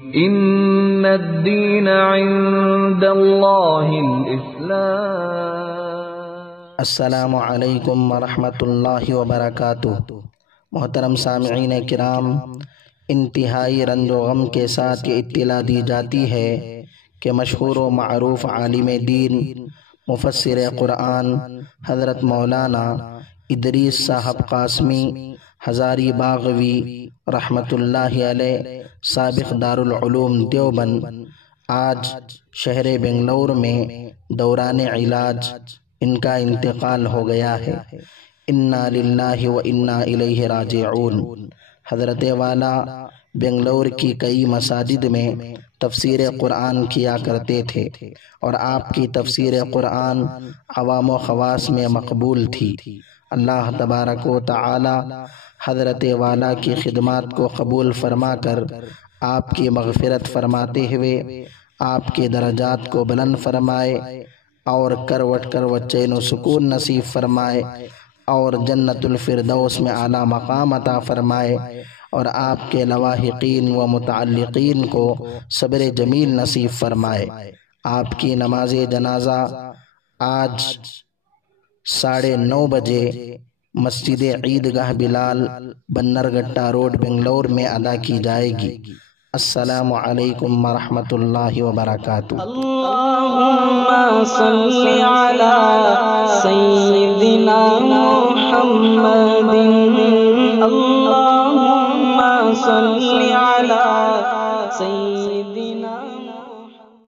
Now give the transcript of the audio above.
ان الدین عند اللہ الاسلام۔ السلام علیکم ورحمۃ اللہ وبرکاتہ۔ محترم سامعین کرام، انتہائی رنج و غم کے ساتھ یہ اطلاع دی جاتی ہے کہ مشہور و معروف عالم دین مفسر قرآن حضرت مولانا ادریس صاحب قاسمی ہزاری باغوی رحمۃ اللہ علیہ سابق دارالعلوم دیوبند آج شہر بنگلور میں دوران علاج ان کا انتقال ہو گیا ہے۔ انا للہ و انا الیہ راجعون۔ حضرت والا بنگلور کی کئی مساجد میں تفسیر قرآن کیا کرتے تھے اور آپ کی تفسیر قرآن عوام و خواص میں مقبول تھی۔ اللہ تبارک و تعالی حضرت والا کی خدمات کو قبول فرما کر آپ کی مغفرت فرماتے ہوئے آپ کے درجات کو بلند فرمائے اور کروٹ کروٹ چین و سکون نصیب فرمائے اور جنت الفردوس میں اعلیٰ مقام عطا فرمائے اور آپ کے لواحقین و متعلقین کو صبر جمیل نصیب فرمائے۔ آپ کی نماز جنازہ آج 9:30 بجے مسجد عیدگاہ بلال بنرگٹہ روڈ بنگلور میں ادا کی جائے گی۔ السلام علیکم ورحمۃ اللہ وبرکاتہ۔ اللہم صل علی سیدنا محمد